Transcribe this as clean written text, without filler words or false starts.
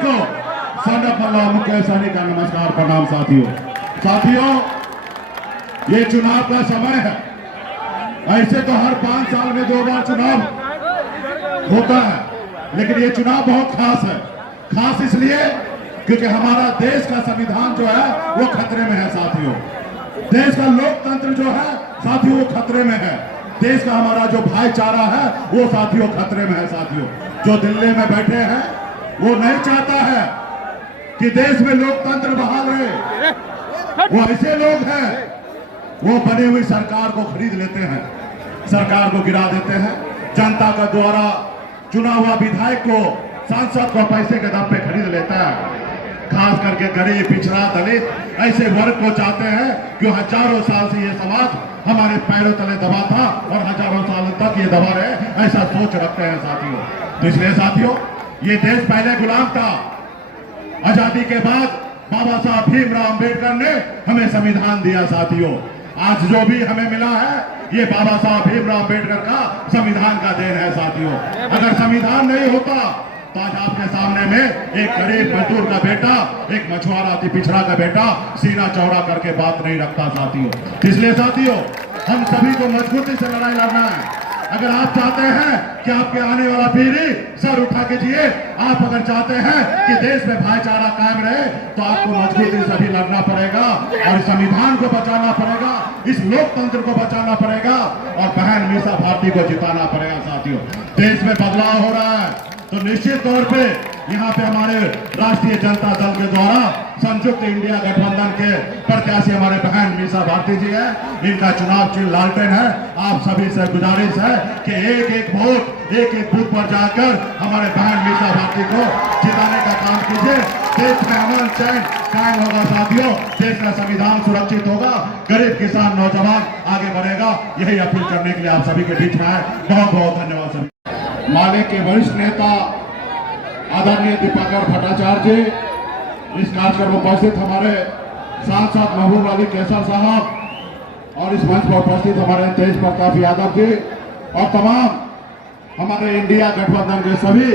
को संडप मल्ला मुख्य सैनिक का नमस्कार प्रणाम। साथियों, ये चुनाव का समय है। ऐसे तो हर 5 साल में 2 बार चुनाव होता है, लेकिन ये चुनाव बहुत खास है। खास इसलिए क्योंकि हमारा देश का संविधान जो है वो खतरे में है साथियों। देश का लोकतंत्र जो है साथियों वो खतरे में है। देश का हमारा जो भाईचारा है वो साथियों खतरे में है। साथियों, जो दिल्ली में बैठे हैं वो नहीं चाहता है कि देश में लोकतंत्र बहाल रहे। वो ऐसे लोग हैं, वो बनी हुई सरकार को खरीद लेते हैं, सरकार को गिरा देते हैं। जनता का द्वारा चुना हुआ विधायक को, सांसद को पैसे के दम पे खरीद लेता है। खास करके गरीब, पिछड़ा, दलित ऐसे वर्ग को चाहते हैं कि हजारों साल से ये समाज हमारे पैरों तले दबा था और हजारों साल तक ये दबा रहे, ऐसा सोच रखते हैं साथियों। तो इसलिए साथियों, ये देश पहले गुलाम था। आजादी के बाद बाबा साहब भीमराव अम्बेडकर ने हमें संविधान दिया साथियों। आज जो भी हमें मिला है ये बाबा साहब भीमराव अम्बेडकर का संविधान का देन है साथियों। अगर संविधान नहीं होता तो आज आपके सामने में एक गरीब मजदूर का बेटा, एक मछुआरा अति पिछड़ा का बेटा सीना चौड़ा करके बात नहीं रखता साथियों। इसलिए साथियों, हम सभी को मजबूती से लड़ाई लड़ना है। अगर आप चाहते हैं कि आपके आने वाला पीढ़ी सर उठा के जिए, आप अगर चाहते हैं कि देश में भाईचारा कायम रहे, तो आपको मजबूती से भी लड़ना पड़ेगा और संविधान को बचाना पड़ेगा, इस लोकतंत्र को बचाना पड़ेगा और बहन मीसा भारती को जिताना पड़ेगा साथियों। देश में बदलाव हो रहा है तो निश्चित तौर पे यहाँ पे हमारे राष्ट्रीय जनता दल के द्वारा संयुक्त इंडिया गठबंधन के प्रत्याशी हमारे बहन मीसा भारती जी है। इनका चुनाव चिन्ह लालटेन है। आप सभी से गुजारिश है कि एक एक वोट, एक एक बूथ पर जाकर हमारे बहन मीसा भारती को जिताने का काम कीजिए। देश में अमन चैन कायम होगा साथियों, देश का संविधान सुरक्षित होगा, गरीब किसान नौजवान आगे बढ़ेगा। यही अपील करने के लिए आप सभी के बीच में है। बहुत बहुत धन्यवाद सभी। माले के वरिष्ठ नेता आदरणीय दीपाकर भट्टाचार्य जी, इस कार्यक्रम में उपस्थित हमारे सांसद महबूब अली कैसर साहब और इस मंच पर उपस्थित हमारे तेज प्रताप यादव जी और तमाम हमारे इंडिया गठबंधन के सभी